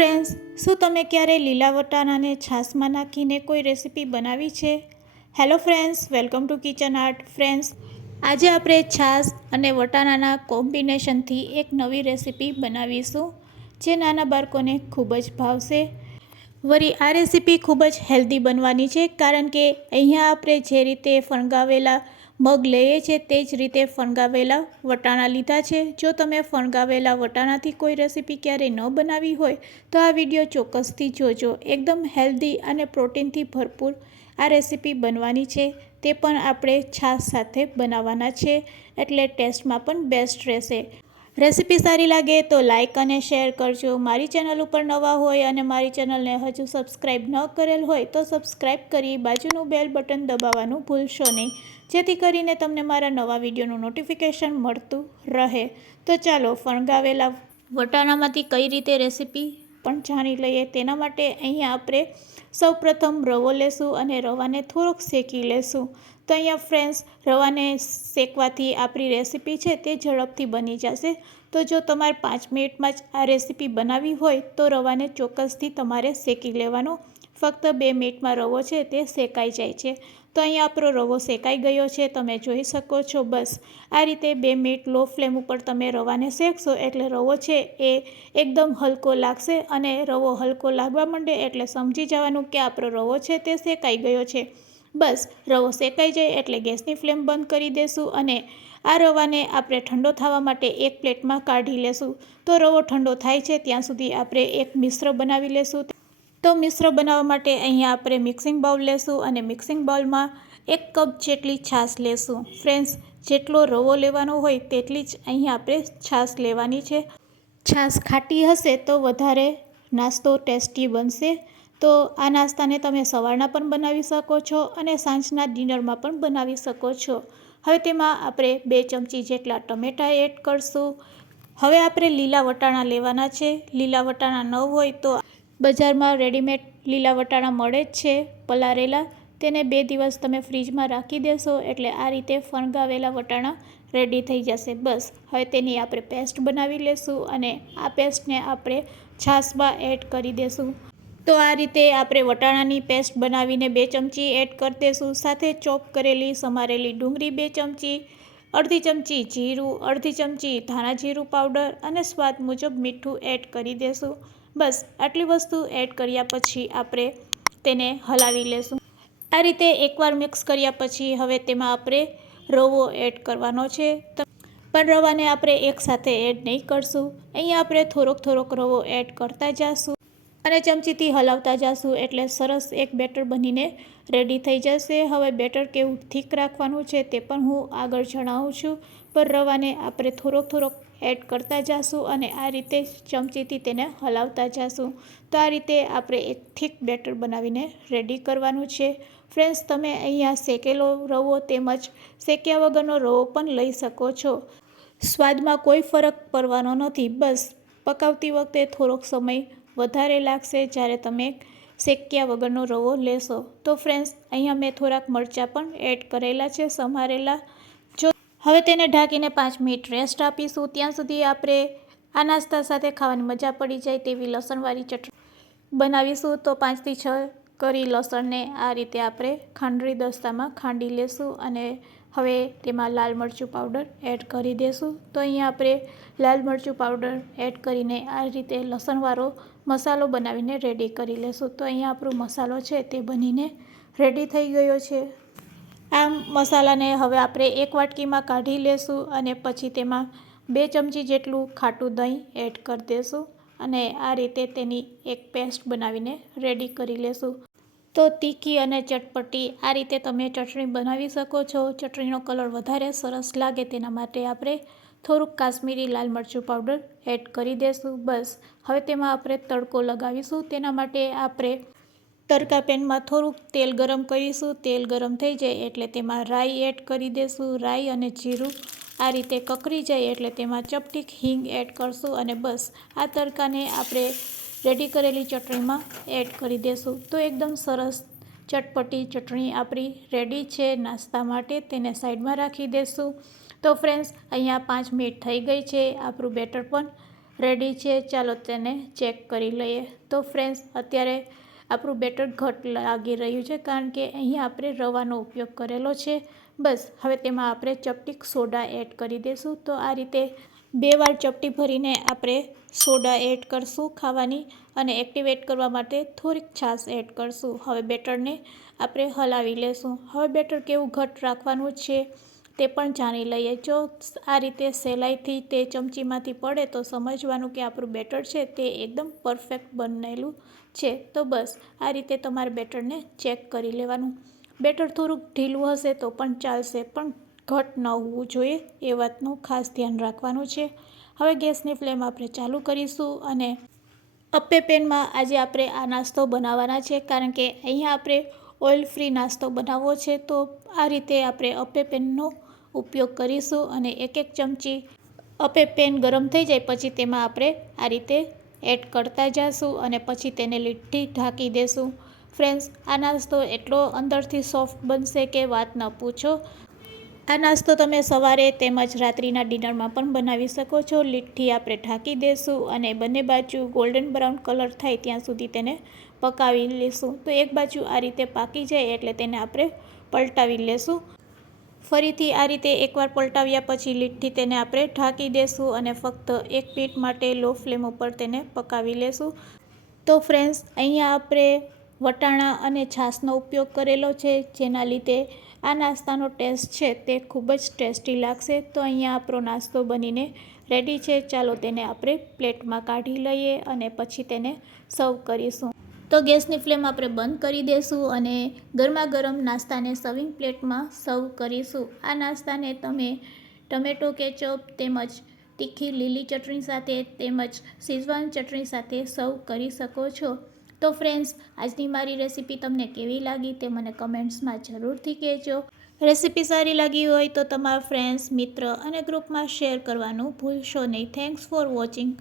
Friends, શું તમે ક્યારે લીલા વટાણાને છાશમાં નાખીને કોઈ રેસીપી બનાવી છે? Hello friends, welcome to kitchen art. Friends, આજે આપણે છાશ અને વટાણાના કોમ્બિનેશનથી એક નવી રેસીપી બનાવીશું જે નાના બાળકોને ખૂબ જ ભાવશે. વળી આ રેસીપી ખૂબ જ હેલ્ધી બનવાની છે, કારણ કે અહીંયા આપણે જે રીતે ફણગાવેલા મગ લઈએ છીએ તે જ રીતે ફણગાવેલા વટાણા લીધા છે. જો તમે ફણગાવેલા વટાણાથી કોઈ રેસીપી ક્યારેય ન બનાવી હોય તો આ વિડીયો ચોક્કસથી જોજો. એકદમ હેલ્ધી અને પ્રોટીનથી ભરપૂર આ રેસીપી બનવાની છે, તે પણ આપણે છાશ સાથે બનાવવાના છે, એટલે ટેસ્ટમાં પણ બેસ્ટ રહેશે. રેસીપી સારી લાગે તો લાઇક અને શેર કરજો. મારી ચેનલ ઉપર નવા હોય અને મારી ચેનલને હજુ સબસ્ક્રાઈબ ન કરેલ હોય તો સબસ્ક્રાઈબ કરી બાજુનું બેલ બટન દબાવવાનું ભૂલશો નહીં, જેથી કરીને તમને મારા નવા વિડીયોનું નોટિફિકેશન મળતું રહે. તો ચાલો ફણગાવેલા વટાણામાંથી કઈ રીતે રેસીપી પણ જાણી લઈએ. તેના માટે અહીંયા આપણે સૌપ્રથમ રવો લેશું અને રવાને થોડોક શેકી લેશું. તો અહીંયા ફ્રેન્ડ્સ, રવાને શેકવાથી આપણી રેસીપી છે તે ઝડપથી બની જશે. તો જો તમારે 5 મિનિટમાં જ આ રેસીપી બનાવવી હોય તો રવાને ચોક્કસથી તમારે શેકી લેવાનો. ફક્ત 2 મિનિટમાં રવો છે તે શેકાઈ જાય છે. તો અહીંયા આપણો રવો શેકાઈ ગયો છે, તમે જોઈ શકો છો. બસ આ રીતે 2 મિનિટ લો ફ્લેમ ઉપર તમે રવાને શેકશો એટલે રવો છે એ એકદમ હલકો લાગશે, અને રવો હલકો લાગવા માંડે એટલે સમજી જવાનું કે આપણો રવો છે તે શેકાઈ ગયો છે. બસ રવો શેકાઈ જાય એટલે ગેસની ફ્લેમ બંધ કરી દેશું અને આ રવાને આપણે ઠંડો થવા માટે એક પ્લેટમાં કાઢી લેશું. તો રવો ઠંડો થાય છે ત્યાં સુધી આપણે એક મિશ્ર બનાવી લેશું. તો મિશ્ર બનાવવા માટે અહીંયા આપણે મિક્સિંગ બાઉલ લેશું અને મિક્સિંગ બાઉલમાં 1 કપ જેટલી છાશ લેશું. ફ્રેન્ડ્સ, જેટલો રવો લેવાનો હોય તેટલી જ અહીંયા આપણે છાશ લેવાની છે. છાશ ખાટી હશે તો વધારે નાસ્તો ટેસ્ટી બનશે. તો આ નાસ્તાને તમે સવારના પણ બનાવી શકો છો અને સાંજના ડિનરમાં પણ બનાવી શકો છો. હવે તેમાં આપણે 2 ચમચી જેટલા ટમેટાં એડ કરશું. હવે આપણે લીલા વટાણા લેવાના છે. લીલા વટાણા ન હોય તો બજારમાં રેડીમેડ લીલા વટાણા મળે જ છે પલાળેલા. તેને 2 દિવસ તમે ફ્રીજમાં રાખી દેશો એટલે આ રીતે ફણગાવેલા વટાણા રેડી થઈ જશે. બસ હવે તેની આપણે પેસ્ટ બનાવી લેશું અને આ પેસ્ટને આપણે છાશમાં એડ કરી દેશું. તો આ રીતે આપણે વટાણાની પેસ્ટ બનાવીને 2 ચમચી એડ કરી દઈશું. સાથે ચોપ કરેલી સમારેલી ડુંગળી 2 ચમચી, અડધી ચમચી જીરું, અડધી ચમચી ધાણા જીરું પાવડર અને સ્વાદ મુજબ મીઠું એડ કરી દઈશું. બસ આટલી વસ્તુ એડ કર્યા પછી આપણે તેને હલાવી લેશું. આ રીતે એકવાર મિક્સ કર્યા પછી હવે તેમાં આપણે રવો એડ કરવાનો છે. પણ રવાને આપણે એકસાથે એડ નહીં કરશું. અહીંયા આપણે થોડોક રવો એડ કરતા જઈશું અને ચમચીથી હલાવતા જઈશું એટલે સરસ એક બેટર બનીને રેડી થઈ જશે. હવે બેટર કેવું થીક રાખવાનું છે તે પણ હું આગળ જણાવું છું, પણ રવાને આપણે થોડોક એડ કરતા જઈશું અને આ રીતે ચમચીથી તેને હલાવતા જઈશું. તો આ રીતે આપણે એક થીક બેટર બનાવીને રેડી કરવાનું છે. ફ્રેન્ડ્સ, તમે અહીંયા શેકેલો રવો તેમજ શેક્યા વગરનો રવો પણ લઈ શકો છો. સ્વાદમાં કોઈ ફરક પડવાનો નથી. બસ પકાવતી વખતે થોડોક સમય વધારે લાગશે જ્યારે તમે શેક્યા વગરનો રવો લેશો. તો ફ્રેન્ડ્સ, અહીંયા મેં થોડાક મરચાં પણ એડ કરેલા છે સમારેલા. હવે તેને ઢાંકીને 5 મિનિટ રેસ્ટ આપીશું. ત્યાં સુધી આપણે આ નાસ્તા સાથે ખાવાની મજા પડી જાય તેવી લસણવાળી ચટણી બનાવીશું. તો 5 થી 6 કરી લસણને આ રીતે આપણે ખાંડરી દસ્તામાં ખાંડી લેશું અને હવે તેમાં લાલ મરચું પાવડર એડ કરી દેશું. તો અહીંયા આપણે લાલ મરચું પાવડર એડ કરીને આ રીતે લસણવાળો મસાલો બનાવીને રેડી કરી લેશું. તો અહીંયા આપણો મસાલો છે તે બનીને રેડી થઈ ગયો છે. આ મસાલાને હવે આપણે એક વાટકીમાં કાઢી લેશું અને પછી તેમાં 2 ચમચી જેટલું ખાટું દહીં એડ કરી દેશું અને આ રીતે તેની એક પેસ્ટ બનાવીને રેડી કરી લેશું. તો તીખી અને ચટપટી આ રીતે તમે ચટણી બનાવી શકો છો. ચટણીનો કલર વધારે સરસ લાગે તેના માટે આપણે થોડુંક કાશ્મીરી લાલ મરચું પાવડર એડ કરી દઈશું. બસ હવે તેમાં આપણે તડકો લગાવીશું. તેના માટે આપણે તડકા પેનમાં થોડુંક તેલ ગરમ કરીશું. તેલ ગરમ થઈ જાય એટલે તેમાં રાઈ એડ કરી દઈશું. રાઈ અને જીરું આ રીતે કકરી જાય એટલે તેમાં ચપટીક હિંગ એડ કરશું અને બસ આ તડકાને આપણે રેડી કરેલી ચટણીમાં એડ કરી દઈશું. તો એકદમ સરસ ચટપટી ચટણી આપણી રેડી છે નાસ્તા માટે. તેને સાઈડમાં રાખી દઈશું. તો ફ્રેન્ડ્સ, અહીંયા 5 મિનિટ થઈ ગઈ છે. આપણું બેટર પણ રેડી છે. ચાલો તેને ચેક કરી લઈએ. તો ફ્રેન્ડ્સ, અત્યારે આપણું બેટર ઘટ લાગી રહ્યું છે કારણ કે અહીંયા આપણે રવાનો ઉપયોગ કરેલો છે. બસ હવે તેમાં આપણે ચપટીક સોડા એડ કરી દઈશું. તો આ રીતે 2 વાર ચપટી ભરીને આપણે સોડા એડ કરશું ખાવાની, અને એક્ટિવેટ કરવા માટે થોડીક છાશ એડ કરશું. હવે બેટરને આપણે હલાવી લેશું. હવે બેટર કેવું ઘટ રાખવાનું છે તે પણ જાણી લઈએ. જો આ રીતે સહેલાઈથી તે ચમચીમાંથી પડે તો સમજવાનું કે આપણું બેટર છે તે એકદમ પરફેક્ટ બનેલું છે. તો બસ આ રીતે તમારે બેટરને ચેક કરી લેવાનું. બેટર થોડુંક ઢીલું હશે તો પણ ચાલશે, પણ ઘટ ન હોવું જોઈએ એ વાતનું ખાસ ધ્યાન રાખવાનું છે. હવે ગેસની ફ્લેમ આપણે ચાલુ કરીશું અને અપ્પે પેનમાં આજે આપણે આ નાસ્તો બનાવવાના છે કારણ કે અહીંયા આપણે ઓઇલ ફ્રી નાસ્તો બનાવવો છે. તો આ રીતે આપણે અપ્પે પેનનો ઉપયોગ કરીશું અને એક ચમચી અપ્પે પેન ગરમ થઈ જાય પછી તેમાં આપણે આ રીતે એડ કરતા જઈશું અને પછી તેને લીડથી ઢાંકી દેશું. ફ્રેન્ડ્સ, આ નાસ્તો એટલો અંદરથી સોફ્ટ બનશે કે વાત ન પૂછો. આ નાસ્તો તમે સવારે તેમજ રાત્રિના ડિનરમાં પણ બનાવી શકો છો. લીડથી આપણે ઢાંકી દઈશું અને બંને બાજુ ગોલ્ડન બ્રાઉન કલર થાય ત્યાં સુધી તેને પકાવી લઈશું. તો એક બાજુ આ રીતે પાકી જાય એટલે તેને આપણે પલટાવી લઈશું. ફરીથી આ રીતે એકવાર પલટાવ્યા પછી લીડથી તેને આપણે ઢાંકી દઈશું અને ફક્ત 1 મિનિટ માટે લો ફ્લેમ ઉપર તેને પકાવી લઈશું. તો ફ્રેન્ડ્સ, અહીંયા આપણે વટાણા અને છાશનો ઉપયોગ કરેલો છે, જેના લીધે આ નાસ્તાનો ટેસ્ટ છે તે ખૂબ જ ટેસ્ટી લાગશે. તો અહીંયા આપણો નાસ્તો બનીને રેડી છે. ચાલો તેને આપણે પ્લેટમાં કાઢી લઈએ અને પછી તેને સર્વ કરીશું. તો ગેસની ફ્લેમ આપણે બંધ કરી દઈશું અને ગરમા ગરમ નાસ્તાને સર્વિંગ પ્લેટમાં સર્વ કરીશું. આ નાસ્તાને તમે ટમેટો કેચઅપ તેમજ તીખી લીલી ચટણી સાથે તેમજ શેઝવાન ચટણી સાથે સર્વ કરી શકો છો. તો ફ્રેન્ડ્સ, આજની મારી રેસીપી તમને કેવી લાગી તે મને કમેન્ટ્સમાં જરૂરથી કહેજો. રેસીપી સારી લાગી હોય તો તમારા ફ્રેન્ડ્સ, મિત્ર અને ગ્રુપમાં શેર કરવાનું ભૂલશો નહીં. Thanks for watching.